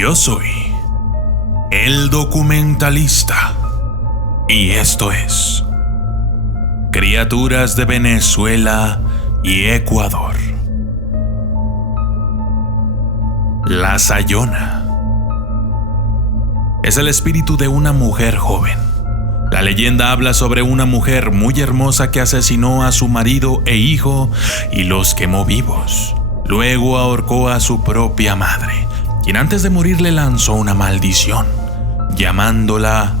Yo soy el documentalista y esto es Criaturas de Venezuela y Ecuador. La Sayona es el espíritu de una mujer joven. La leyenda habla sobre una mujer muy hermosa que asesinó a su marido e hijo y los quemó vivos. Luego ahorcó a su propia madre, quien antes de morir le lanzó una maldición, llamándola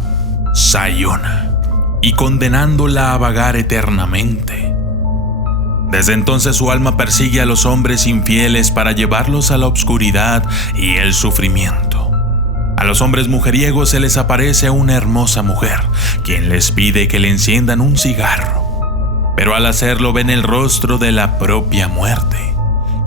Sayona y condenándola a vagar eternamente. Desde entonces su alma persigue a los hombres infieles para llevarlos a la oscuridad y el sufrimiento. A los hombres mujeriegos se les aparece una hermosa mujer, quien les pide que le enciendan un cigarro. Pero al hacerlo ven el rostro de la propia muerte.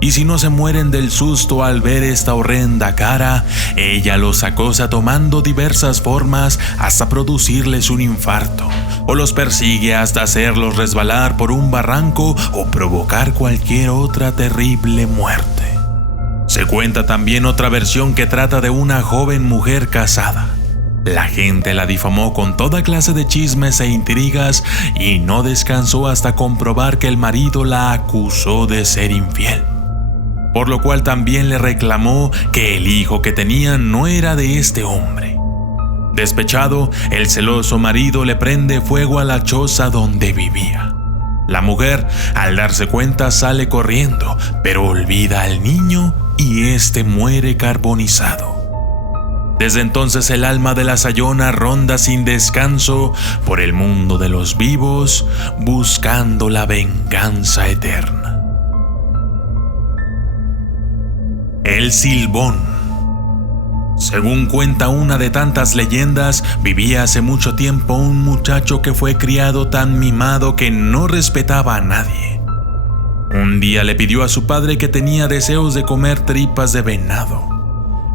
Y si no se mueren del susto al ver esta horrenda cara, ella los acosa tomando diversas formas hasta producirles un infarto, o los persigue hasta hacerlos resbalar por un barranco o provocar cualquier otra terrible muerte. Se cuenta también otra versión que trata de una joven mujer casada. La gente la difamó con toda clase de chismes e intrigas y no descansó hasta comprobar que el marido la acusó de ser infiel. Por lo cual también le reclamó que el hijo que tenía no era de este hombre. Despechado, el celoso marido le prende fuego a la choza donde vivía. La mujer, al darse cuenta, sale corriendo, pero olvida al niño y este muere carbonizado. Desde entonces el alma de la Sayona ronda sin descanso por el mundo de los vivos, buscando la venganza eterna. El Silbón. Según cuenta una de tantas leyendas, vivía hace mucho tiempo un muchacho que fue criado tan mimado que no respetaba a nadie. Un día le pidió a su padre que tenía deseos de comer tripas de venado.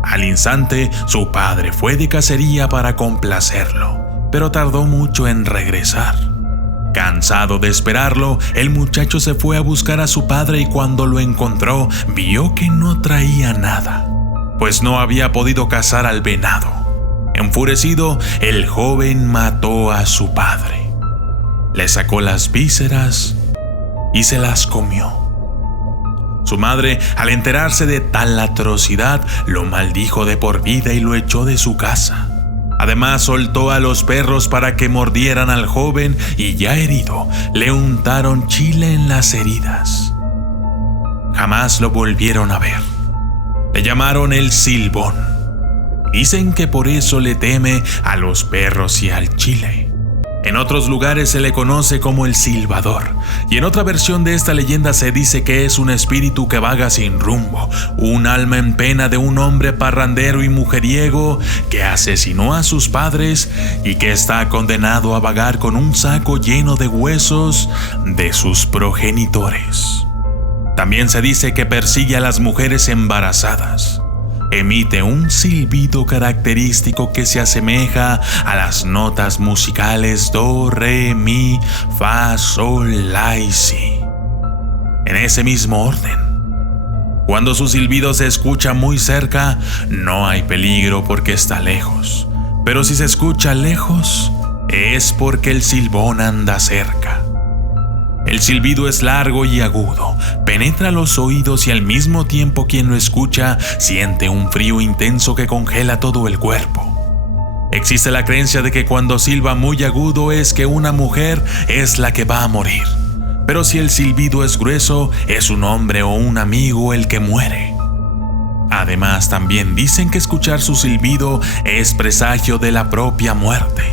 Al instante, su padre fue de cacería para complacerlo, pero tardó mucho en regresar. Cansado de esperarlo, el muchacho se fue a buscar a su padre y cuando lo encontró, vio que no traía nada, pues no había podido cazar al venado. Enfurecido, el joven mató a su padre. Le sacó las vísceras y se las comió. Su madre, al enterarse de tal atrocidad, lo maldijo de por vida y lo echó de su casa. Además, soltó a los perros para que mordieran al joven y ya herido, le untaron chile en las heridas. Jamás lo volvieron a ver. Le llamaron el Silbón. Dicen que por eso le teme a los perros y al chile. En otros lugares se le conoce como el Silbador, y en otra versión de esta leyenda se dice que es un espíritu que vaga sin rumbo, un alma en pena de un hombre parrandero y mujeriego que asesinó a sus padres y que está condenado a vagar con un saco lleno de huesos de sus progenitores. También se dice que persigue a las mujeres embarazadas. Emite un silbido característico que se asemeja a las notas musicales do, re, mi, fa, sol, la y si. En ese mismo orden. Cuando su silbido se escucha muy cerca, no hay peligro porque está lejos. Pero si se escucha lejos, es porque el Silbón anda cerca. El silbido es largo y agudo, penetra los oídos y al mismo tiempo quien lo escucha siente un frío intenso que congela todo el cuerpo. Existe la creencia de que cuando silba muy agudo es que una mujer es la que va a morir, pero si el silbido es grueso, es un hombre o un amigo el que muere. Además, también dicen que escuchar su silbido es presagio de la propia muerte.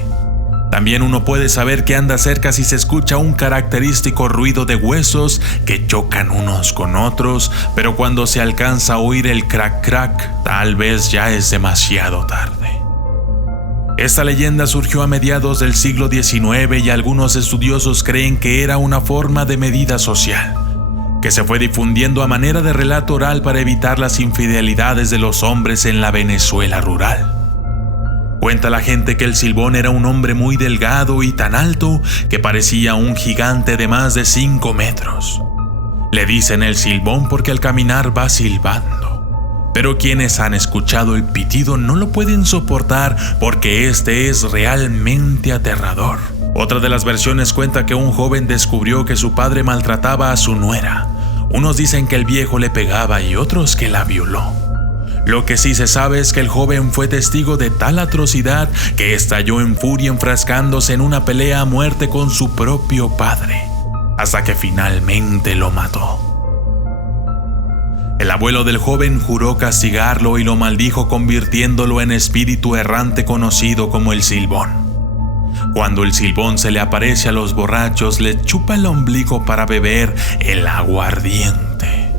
También uno puede saber que anda cerca si se escucha un característico ruido de huesos que chocan unos con otros, pero cuando se alcanza a oír el crack crack, tal vez ya es demasiado tarde. Esta leyenda surgió a mediados del siglo XIX y algunos estudiosos creen que era una forma de medida social, que se fue difundiendo a manera de relato oral para evitar las infidelidades de los hombres en la Venezuela rural. Cuenta la gente que el Silbón era un hombre muy delgado y tan alto que parecía un gigante de más de 5 metros. Le dicen el Silbón porque al caminar va silbando. Pero quienes han escuchado el pitido no lo pueden soportar porque este es realmente aterrador. Otra de las versiones cuenta que un joven descubrió que su padre maltrataba a su nuera. Unos dicen que el viejo le pegaba y otros que la violó. Lo que sí se sabe es que el joven fue testigo de tal atrocidad que estalló en furia enfrascándose en una pelea a muerte con su propio padre, hasta que finalmente lo mató. El abuelo del joven juró castigarlo y lo maldijo convirtiéndolo en espíritu errante conocido como el Silbón. Cuando el Silbón se le aparece a los borrachos, le chupa el ombligo para beber el agua ardiente.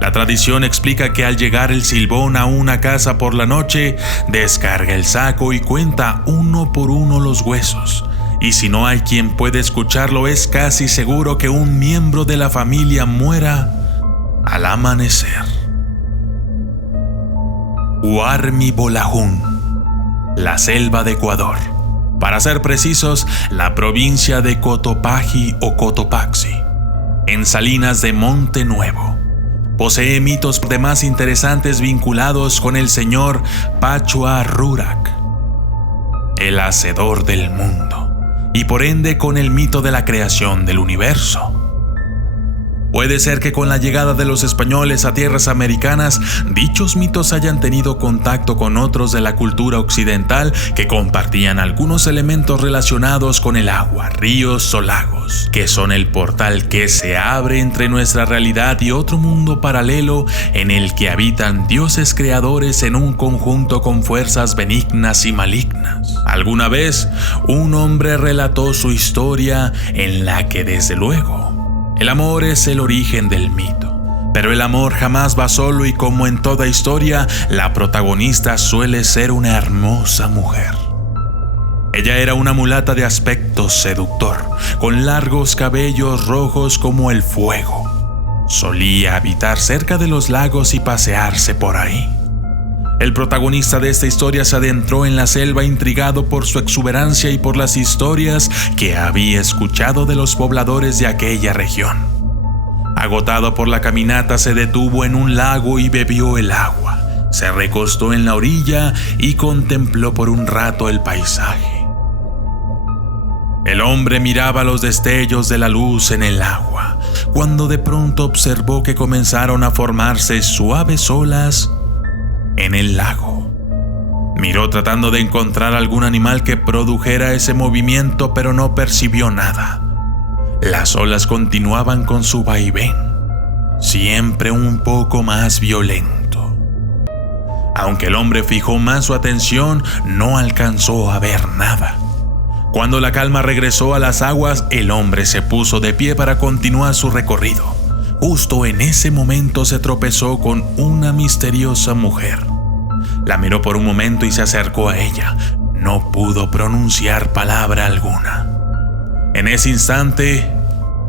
La tradición explica que al llegar el Silbón a una casa por la noche, descarga el saco y cuenta uno por uno los huesos. Y si no hay quien pueda escucharlo, es casi seguro que un miembro de la familia muera al amanecer. Huarmi Bolahún, la selva de Ecuador. Para ser precisos, la provincia de Cotopaxi o Cotopaxi, en Salinas de Monte Nuevo. Posee mitos de más interesantes vinculados con el señor Pachua Rurak, el hacedor del mundo, y por ende con el mito de la creación del universo. Puede ser que con la llegada de los españoles a tierras americanas, dichos mitos hayan tenido contacto con otros de la cultura occidental que compartían algunos elementos relacionados con el agua, ríos o lagos, que son el portal que se abre entre nuestra realidad y otro mundo paralelo en el que habitan dioses creadores en un conjunto con fuerzas benignas y malignas. Alguna vez, un hombre relató su historia en la que, desde luego, el amor es el origen del mito, pero el amor jamás va solo y como en toda historia, la protagonista suele ser una hermosa mujer. Ella era una mulata de aspecto seductor, con largos cabellos rojos como el fuego. Solía habitar cerca de los lagos y pasearse por ahí. El protagonista de esta historia se adentró en la selva intrigado por su exuberancia y por las historias que había escuchado de los pobladores de aquella región. Agotado por la caminata, se detuvo en un lago y bebió el agua. Se recostó en la orilla y contempló por un rato el paisaje. El hombre miraba los destellos de la luz en el agua, cuando de pronto observó que comenzaron a formarse suaves olas en el lago. Miró tratando de encontrar algún animal que produjera ese movimiento, pero no percibió nada. Las olas continuaban con su vaivén, siempre un poco más violento. Aunque el hombre fijó más su atención, no alcanzó a ver nada. Cuando la calma regresó a las aguas, el hombre se puso de pie para continuar su recorrido. Justo en ese momento se tropezó con una misteriosa mujer. La miró por un momento y se acercó a ella. No pudo pronunciar palabra alguna. En ese instante,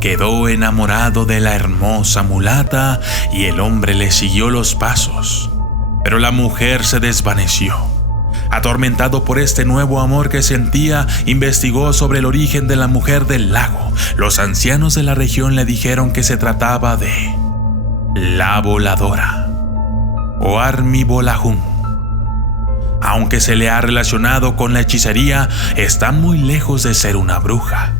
quedó enamorado de la hermosa mulata y el hombre le siguió los pasos. Pero la mujer se desvaneció. Atormentado por este nuevo amor que sentía, investigó sobre el origen de la mujer del lago. Los ancianos de la región le dijeron que se trataba de la voladora, Huarmi Bolahún. Aunque se le ha relacionado con la hechicería, está muy lejos de ser una bruja.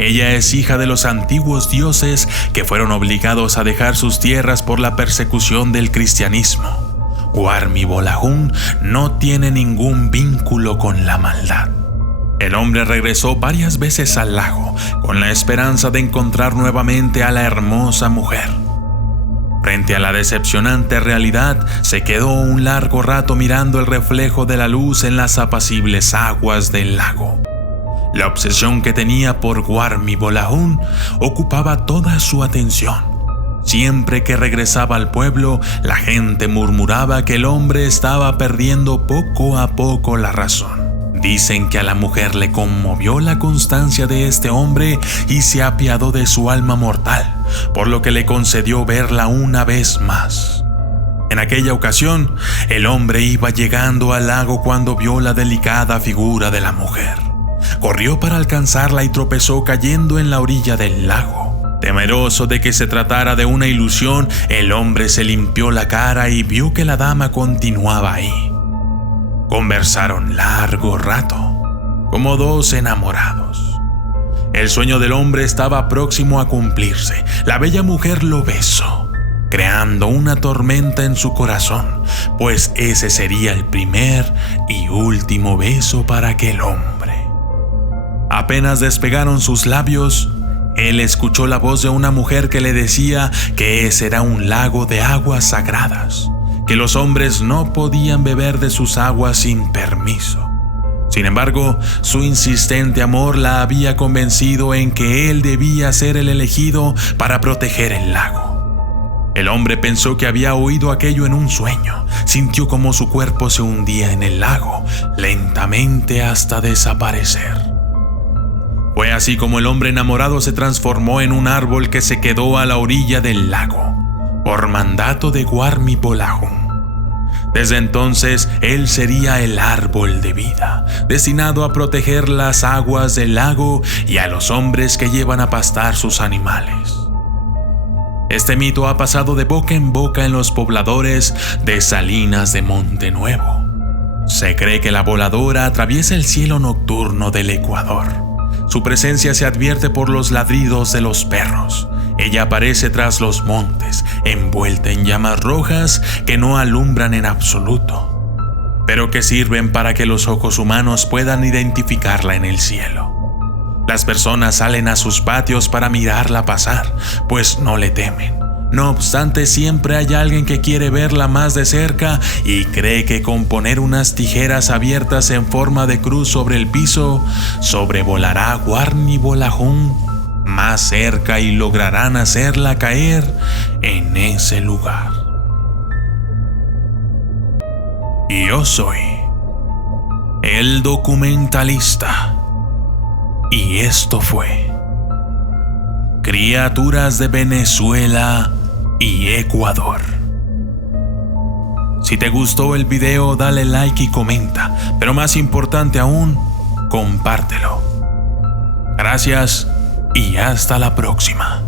Ella es hija de los antiguos dioses que fueron obligados a dejar sus tierras por la persecución del cristianismo. Huarmi Bolahún no tiene ningún vínculo con la maldad. El hombre regresó varias veces al lago con la esperanza de encontrar nuevamente a la hermosa mujer. Frente a la decepcionante realidad, se quedó un largo rato mirando el reflejo de la luz en las apacibles aguas del lago. La obsesión que tenía por Huarmi Bolahún ocupaba toda su atención. Siempre que regresaba al pueblo, la gente murmuraba que el hombre estaba perdiendo poco a poco la razón. Dicen que a la mujer le conmovió la constancia de este hombre y se apiadó de su alma mortal, por lo que le concedió verla una vez más. En aquella ocasión, el hombre iba llegando al lago cuando vio la delicada figura de la mujer. Corrió para alcanzarla y tropezó cayendo en la orilla del lago. Temeroso de que se tratara de una ilusión, el hombre se limpió la cara y vio que la dama continuaba ahí. Conversaron largo rato, como dos enamorados. El sueño del hombre estaba próximo a cumplirse. La bella mujer lo besó, creando una tormenta en su corazón, pues ese sería el primer y último beso para aquel hombre. Apenas despegaron sus labios, él escuchó la voz de una mujer que le decía que ese era un lago de aguas sagradas, que los hombres no podían beber de sus aguas sin permiso. Sin embargo, su insistente amor la había convencido en que él debía ser el elegido para proteger el lago. El hombre pensó que había oído aquello en un sueño. Sintió como su cuerpo se hundía en el lago, lentamente hasta desaparecer. Fue así como el hombre enamorado se transformó en un árbol que se quedó a la orilla del lago, por mandato de Guarmi Bolahún. Desde entonces, él sería el árbol de vida, destinado a proteger las aguas del lago y a los hombres que llevan a pastar sus animales. Este mito ha pasado de boca en boca en los pobladores de Salinas de Monte Nuevo. Se cree que la voladora atraviesa el cielo nocturno del Ecuador. Su presencia se advierte por los ladridos de los perros. Ella aparece tras los montes, envuelta en llamas rojas que no alumbran en absoluto, pero que sirven para que los ojos humanos puedan identificarla en el cielo. Las personas salen a sus patios para mirarla pasar, pues no le temen. No obstante, siempre hay alguien que quiere verla más de cerca y cree que con poner unas tijeras abiertas en forma de cruz sobre el piso, sobrevolará a Guarmi Bolahún más cerca y lograrán hacerla caer en ese lugar. Y yo soy el documentalista. Y esto fue Criaturas de Venezuela y Ecuador. Si te gustó el video, dale like y comenta, pero más importante aún, compártelo. Gracias y hasta la próxima.